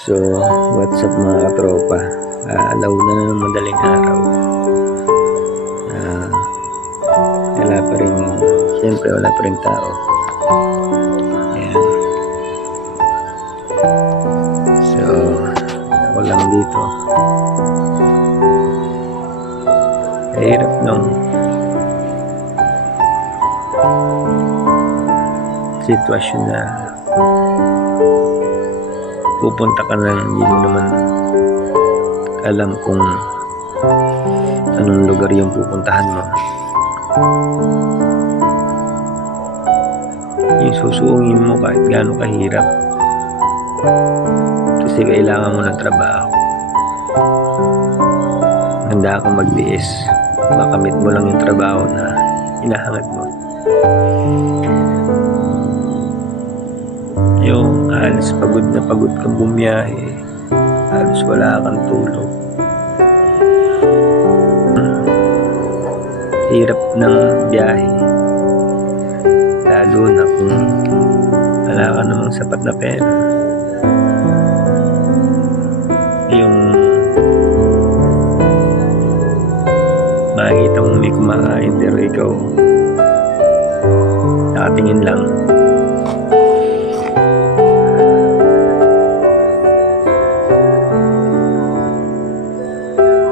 So, what's up mga katropa? Alaw na ng madaling araw. Wala pa rin, siyempre wala pa rin tao. Ayan. So, ako lang dito. Hirap nung sitwasyon na pupunta ka na hindi mo naman alam kung anong lugar yung pupuntahan mo. Yung susuungin mo kahit gaano kahirap kasi kailangan mo ng trabaho. Handa kang magbiis, makamit mo lang yung trabaho na hinahangad mo. Yung halos pagod na pagod kang bumiyahe, halos wala kang tulog. Hirap ng biyahe, lalo na kung wala ka namang sapat na pera. Yung makikita mong may kumakain pero ikaw nakatingin lang.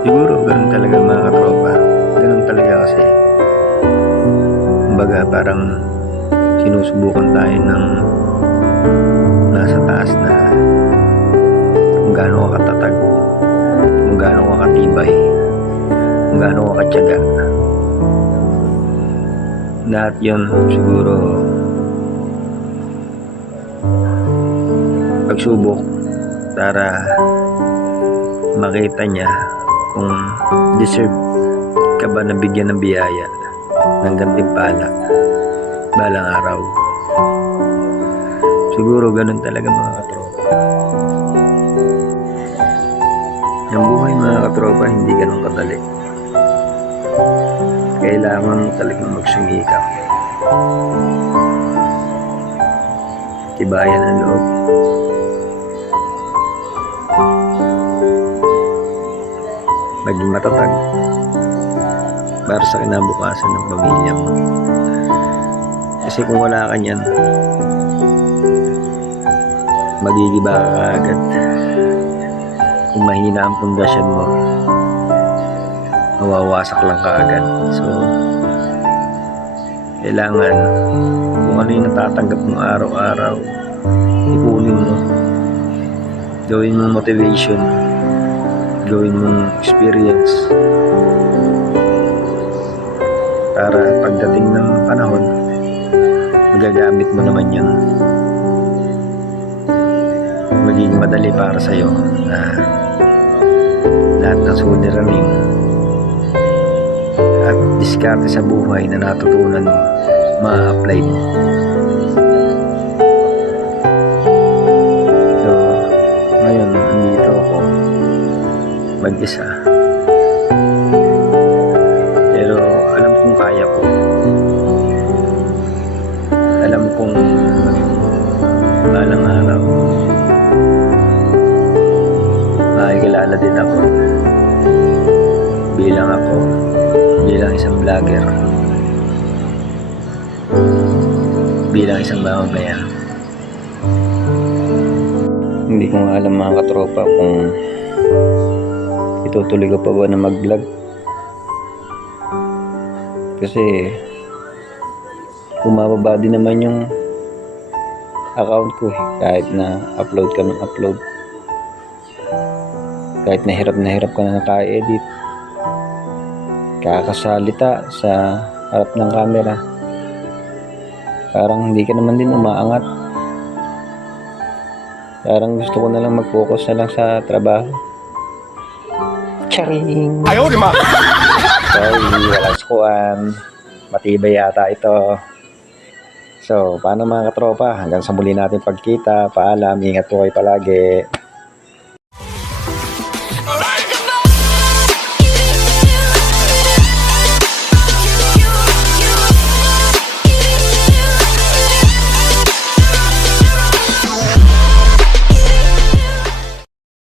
Siguro ganun talaga mga katropa. Ganun talaga kasi kumbaga parang sinusubukan tayo ng nasa taas na kung gaano ka katatag, kung gaano ka katibay, kung gaano ka katyaga. Lahat yun siguro pagsubok para makita niya kung deserve ka ba na bigyan ng biyaya ng gantimpala balang araw. Siguro ganun talaga mga katropa. Ang buhay mga katropa hindi ganun kadali. Kailangan mo talagang magsumikap, tibayan ang loob, maging matatag para sa kinabukasan ng pamilya mo. Kasi kung wala ka niyan, magigiba ka agad. Kung mahina ang pundasyon mo, mawawasak lang ka agad. So, kailangan kung ano yung natatanggap mo araw-araw, ipunin mo, gawin mo motivation, gawin mong experience para pagdating ng panahon magagamit mo naman yun. Magiging madali para sa'yo na lahat ng suliranin at diskarte sa buhay na natutunan mo ma-apply mo. So ngayon andito ako mag-isa, pero alam kong kaya ko, alam kong balang araw makikilala din ako bilang isang vlogger, bilang isang mamamayan. Hindi ko nga alam mga katropa kung itutuloy ko pa ba na mag-vlog, kasi bumababa din naman yung account ko kahit na upload ka ng upload, kahit na hirap ka na naka-edit, kakasalita sa harap ng camera, parang hindi ka naman din umaangat. Parang gusto ko na lang mag-focus na lang sa trabaho. Charing! Ayaw, di ba? Sorry, walang sukuan. Matibay yata ito. So, paano mga katropa? Hanggang sa muli natin pagkita. Paalam, ingat po kayo palagi.